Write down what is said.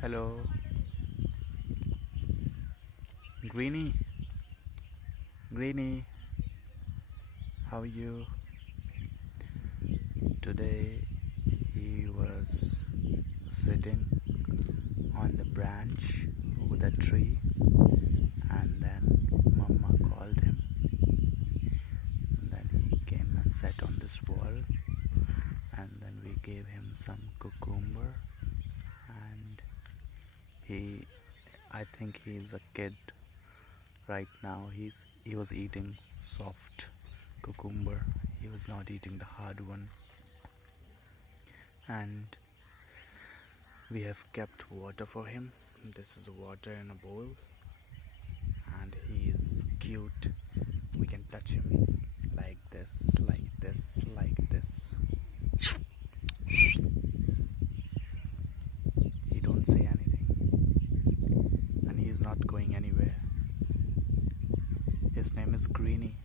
Hello, Greenie. Greenie, how are you? Today he was sitting on the branch with a tree, and then Mumma called him. And then he came and sat on this wall, and then we gave him some cucumber, and I think he's a kid right now. He was eating soft cucumber. He was not eating the hard one. And we have kept water for him. This is water in a bowl, and he is cute. We can touch him like this, like this, like this. He don't say anything, and he is not going anywhere. His name is Greenie.